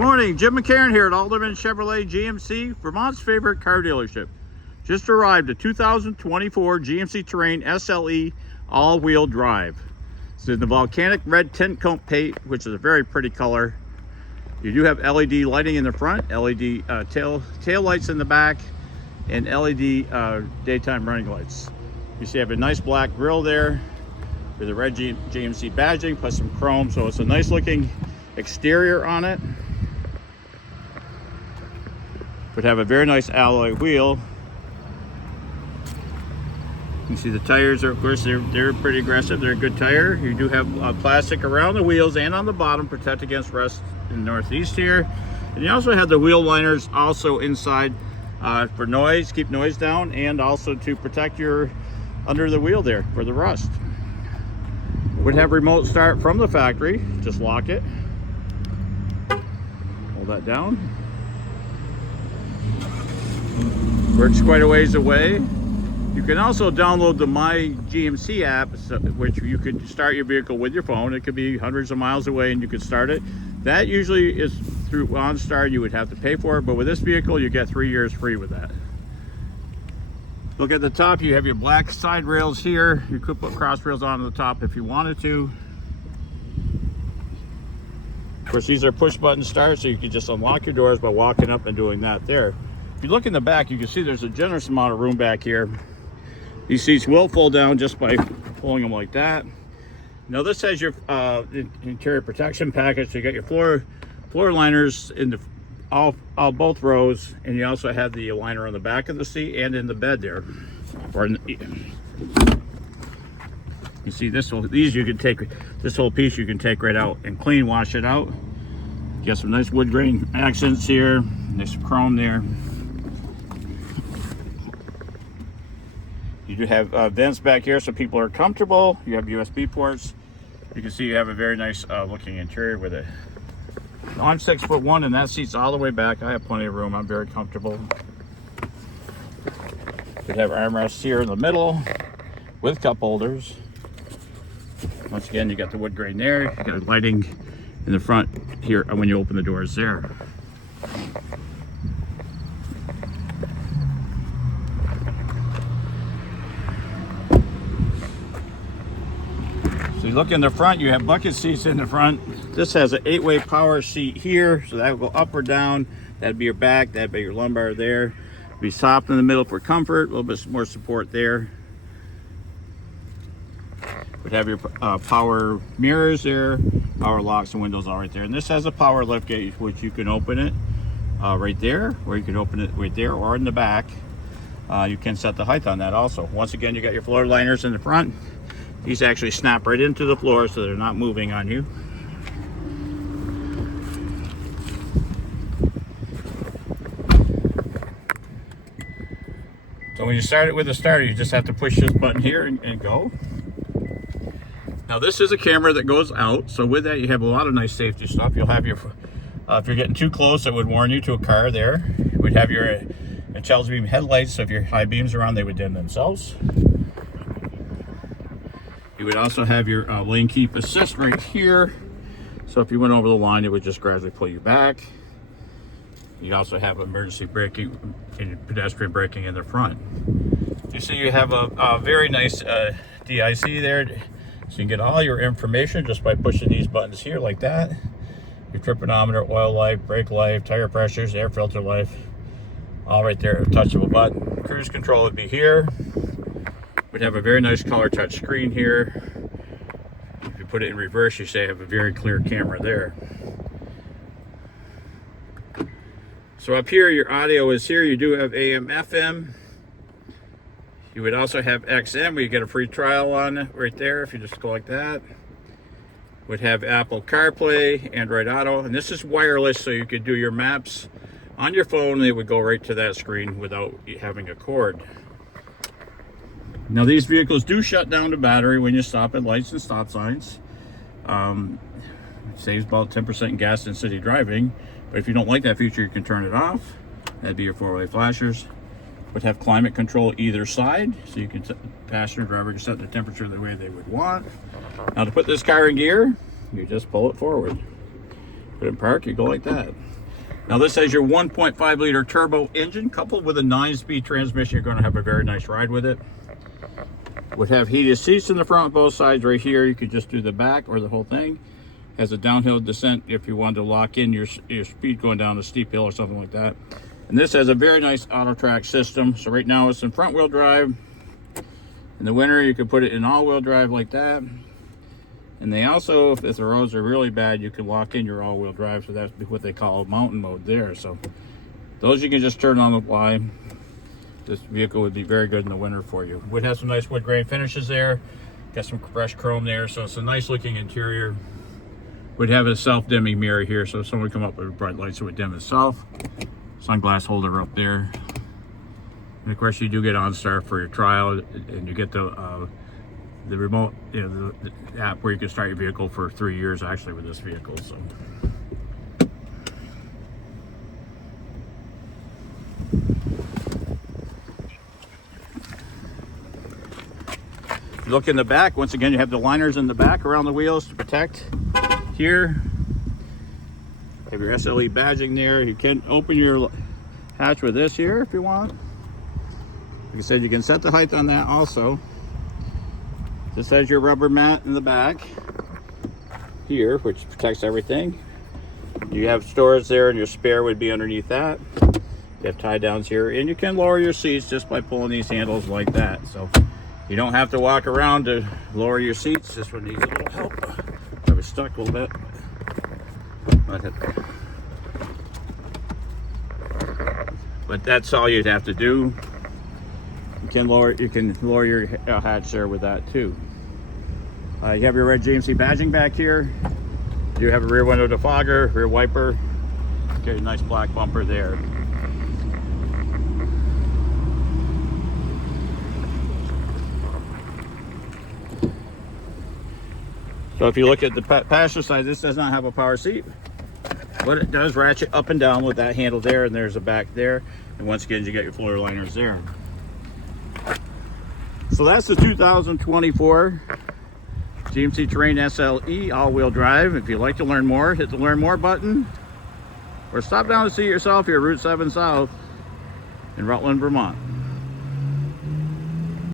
morning, Jim McCarran here at Alderman Chevrolet GMC, Vermont's favorite car dealership. Just arrived a 2024 GMC Terrain SLE all-wheel drive. It's in the volcanic red tint coat paint, which is a very pretty color. You do have LED lighting in the front, LED tail lights in the back, and LED daytime running lights. You see I have a nice black grille there with a red GMC badging plus some chrome, so it's a nice looking exterior on it. Would have a very nice alloy wheel. You see the tires are, of course, they're pretty aggressive. They're a good tire. You do have plastic around the wheels and on the bottom, protect against rust in the northeast here. And you also have the wheel liners also inside for noise, keep noise down, and also to protect your under the wheel there for the rust. Would have remote start from the factory. Just lock it. Hold that down. Works quite a ways away. You can also download the My GMC app, which you could start your vehicle with your phone. It could be hundreds of miles away and you could start it. That usually is through OnStar. You would have to pay for it, but with this vehicle you get 3 years free with that. Look at the top, you have your black side rails here. You could put cross rails on the top if you wanted to. Of course, these are push button starts, so you can just unlock your doors by walking up and doing that there. If you look in the back, you can see there's a generous amount of room back here. These seats will fold down just by pulling them like that. Now this has your interior protection package. So you got your floor liners in the both rows, and you also have the liner on the back of the seat and in the bed there. You see these you can take, this whole piece you can take right out and clean wash it out. You got some nice wood grain accents here. There's some chrome there. You do have vents back here so people are comfortable. You have USB ports. You can see you have a very nice looking interior with it. I'm 6'1" and that seat's all the way back. I have plenty of room. I'm very comfortable. You have armrests here in the middle with cup holders. Once again, you got the wood grain there. You got lighting in the front here when you open the doors there. So you look in the front, you have bucket seats in the front. This has an 8-way power seat here, so that will go up or down. That'd be your back, that'd be your lumbar there. Be soft in the middle for comfort, a little bit more support there. Would have your power mirrors there, power locks and windows all right there. And this has a power lift gate, which you can open it right there, or you can open it right there or in the back. You can set the height on that also. Once again, you got your floor liners in the front. These actually snap right into the floor so they're not moving on you. So when you start it with a starter, you just have to push this button here and go. Now this is a camera that goes out, so with that you have a lot of nice safety stuff. You'll have your, if you're getting too close, it would warn you to a car there. You would have your intelligent beam headlights, so if your high beams are on, they would dim themselves. You would also have your lane keep assist right here. So if you went over the line, it would just gradually pull you back. You also have emergency braking and pedestrian braking in the front. You see you have a very nice DIC there. So you can get all your information just by pushing these buttons here like that. Your trip odometer, oil life, brake life, tire pressures, air filter life, all right there, a touch of a button. Cruise control would be here. We'd have a very nice color touch screen here. If you put it in reverse, you say have a very clear camera there. So up here, your audio is here. You do have AM, FM. You would also have XM, where you get a free trial on it right there if you just go like that. Would have Apple CarPlay, Android Auto, and this is wireless, so you could do your maps on your phone and it would go right to that screen without having a cord. Now these vehicles do shut down the battery when you stop at lights and stop signs. It saves about 10% in gas in city driving, but if you don't like that feature, you can turn it off. That'd be your 4-way flashers. Would have climate control either side, so you can, passenger and driver can set the temperature the way they would want. Now to put this car in gear, you just pull it forward. Put it in park, you go like that. Now this has your 1.5 liter turbo engine coupled with a 9-speed transmission. You're going to have a very nice ride with it. Would have heated seats in the front, both sides right here. You could just do the back or the whole thing. Has a downhill descent if you wanted to lock in your speed going down a steep hill or something like that. And this has a very nice auto track system. So right now it's in front wheel drive. In the winter you could put it in all-wheel drive like that. And they also, if the roads are really bad, you can lock in your all-wheel drive. So that's what they call mountain mode there. So those you can just turn on the fly. This vehicle would be very good in the winter for you. Would have some nice wood grain finishes there. Got some fresh chrome there. So it's a nice looking interior. Would have a self-dimming mirror here. So if someone would come up with bright lights, it would dim itself. Sunglass holder up there. And of course you do get OnStar for your trial, and you get the remote, you know, the app where you can start your vehicle for 3 years actually with this vehicle. So if you look in the back, once again you have the liners in the back around the wheels to protect here. You have your SLE badging there. You can open your hatch with this here if you want. Like I said, you can set the height on that also. This has your rubber mat in the back here, which protects everything. You have storage there, and your spare would be underneath that. You have tie downs here, and you can lower your seats just by pulling these handles like that. So you don't have to walk around to lower your seats. This one needs a little help. I was stuck a little bit. But that's all you'd have to do. You can lower your hatch there with that too. You have your red GMC badging back here. You have a rear window defogger, rear wiper. Okay, nice black bumper there. So if you look at the passenger side, this does not have a power seat, but it does ratchet up and down with that handle there, and there's a back there. And once again, you got your floor liners there. So that's the 2024 GMC Terrain SLE all-wheel drive. If you'd like to learn more, hit the Learn More button, or stop down to see it yourself here, Route 7 South in Rutland, Vermont.